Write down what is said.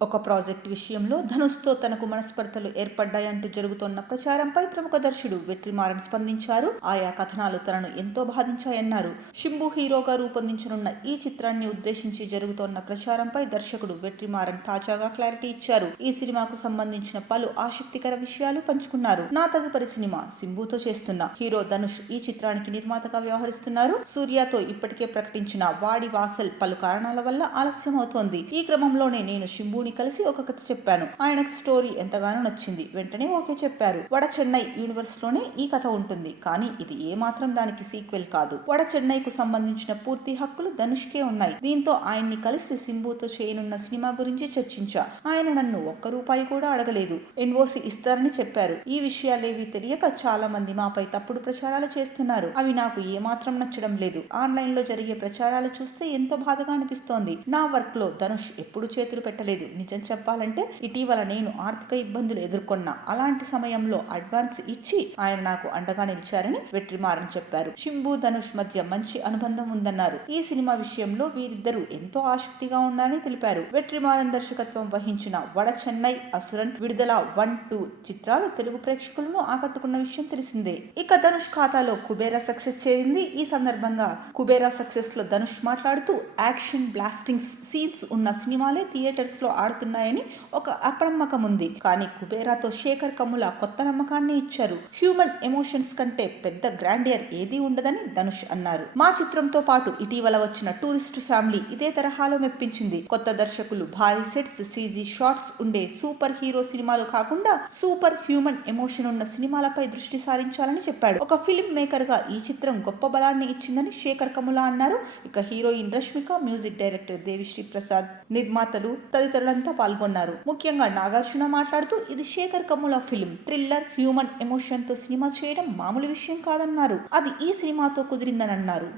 ఒక ప్రాజెక్ట్ విషయంలో ధనుష్తో తనకు మనస్పర్ధలు ఏర్పడ్డాయంటూ జరుగుతోన్న ప్రచారంపై ప్రముఖ దర్శకుడు వెట్రిమారన్ స్పందించారు. ఆయా కథనాలు తనను ఎంతో బాధించాయన్నారు. శింబు హీరోగా రూపొందించనున్న ఈ చిత్రాన్ని ఉద్దేశించి జరుగుతోన్న ప్రచారంపై దర్శకుడు వెట్రిమారన్ తాజాగా క్లారిటీ ఇచ్చారు. ఈ సినిమాకు సంబంధించిన పలు ఆసక్తికర విషయాలు పంచుకున్నారు. నా తదుపరి సినిమా శింబుతో చేస్తున్న హీరో ధనుష్ ఈ చిత్రానికి నిర్మాతగా వ్యవహరిస్తున్నారు. సూర్యతో ఇప్పటికే ప్రకటించిన వాడి వాసల్ పలు కారణాల వల్ల ఆలస్యం అవుతోంది. ఈ క్రమంలోనే నేను శింబుని కలిసి ఒక కథ చెప్పాను. ఆయనకు స్టోరీ ఎంతగానో నచ్చింది. వెంటనే ఓకే చెప్పారు. వడ చెన్నై యూనివర్స్ లోనే ఈ కథ ఉంటుంది. కానీ ఇది ఏ మాత్రం దానికి సీక్వెల్ కాదు. వడ చెన్నైకు సంబంధించిన పూర్తి హక్కులు ధనుష్కే ఉన్నాయి. దీంతో ఆయన్ని కలిసి శింబుతో చేయనున్న సినిమా గురించి చర్చించా. ఆయన నన్ను ఒక్క రూపాయి కూడా అడగలేదు. ఎన్ఓసి ఇస్తారని చెప్పారు. ఈ విషయాలేవి తెలియక చాలా మంది మాపై తప్పుడు ప్రచారాలు చేస్తున్నారు. అవి నాకు ఏమాత్రం నచ్చడం లేదు. ఆన్లైన్ లో జరిగే ప్రచారాలు చూస్తే ఎంతో బాధగా అనిపిస్తోంది. నా వర్క్ లో ధనుష్ ఎప్పుడు చేతులు పెట్టలేదు. నిజం చెప్పాలంటే ఇటీవల నేను ఆర్థిక ఇబ్బందులు ఎదుర్కొన్నా. అలాంటి సమయంలో అడ్వాన్స్ ఇచ్చి ఆయన నాకు అండగా నిలిచారని వెట్రిమారన్ చెప్పారు. శింబు ధనుష్ మధ్య మంచి అనుబంధం ఉందన్నారు. ఈ సినిమా విషయంలో వీరిద్దరూ ఎంతో ఆసక్తిగా ఉన్నారని తెలిపారు. వెట్రిమారన్ దర్శకత్వం వహించిన వడ చెన్నై, అసురన్, విడుదల 1, 2 చిత్రాలు తెలుగు ప్రేక్షకులను ఆకట్టుకున్న విషయం తెలిసిందే. ఇక ధనుష్ ఖాతాలో కుబేరా సక్సెస్ చేరింది. ఈ సందర్భంగా కుబేరా సక్సెస్ లో ధనుష్ మాట్లాడుతూ యాక్షన్ బ్లాస్టింగ్ సీన్స్ ఉన్న సినిమాలే థియేటర్స్ లో ఆడుతున్నాయని ఒక అపనమ్మకం ఉంది. కానీ కుబేరాతో శేఖర్ కమ్ముల కొత్త నమ్మకాన్ని ఇచ్చారు. హ్యూమన్ ఎమోషన్స్ కంటే పెద్ద గ్రాండియర్ ఏదీ ఉండదని ధనుష్ అన్నారు. మా చిత్రంతో పాటు ఇటీవల వచ్చిన టూరిస్ట్ ఫ్యామిలీ ఇదే తరహాలో మెప్పించింది. కొత్త దర్శకులు భారీ సెట్స్, సీజీ షాట్స్ ఉండే సూపర్ హీరో సినిమాలు కాకుండా సూపర్ హ్యూమన్ ఎమోషన్ ఉన్న సినిమాలపై దృష్టి సారించాలని చెప్పాడు. ఒక ఫిల్మ్ మేకర్ గా ఈ చిత్రం గొప్ప బలాన్ని ఇచ్చిందని శేఖర్ కమ్ముల అన్నారు. ఇక heroine Rashmika, music director Devi Sri Prasad, నిర్మాతలు తదితరులంతా పాల్గొన్నారు. ముఖ్యంగా నాగార్జున మాట్లాడుతూ ఇది Sekhar Kammula film. Thriller, human emotion తో సినిమా చేయడం మామూలు విషయం కాదన్నారు. అది ఈ సినిమాతో కుదిరిందని అన్నారు.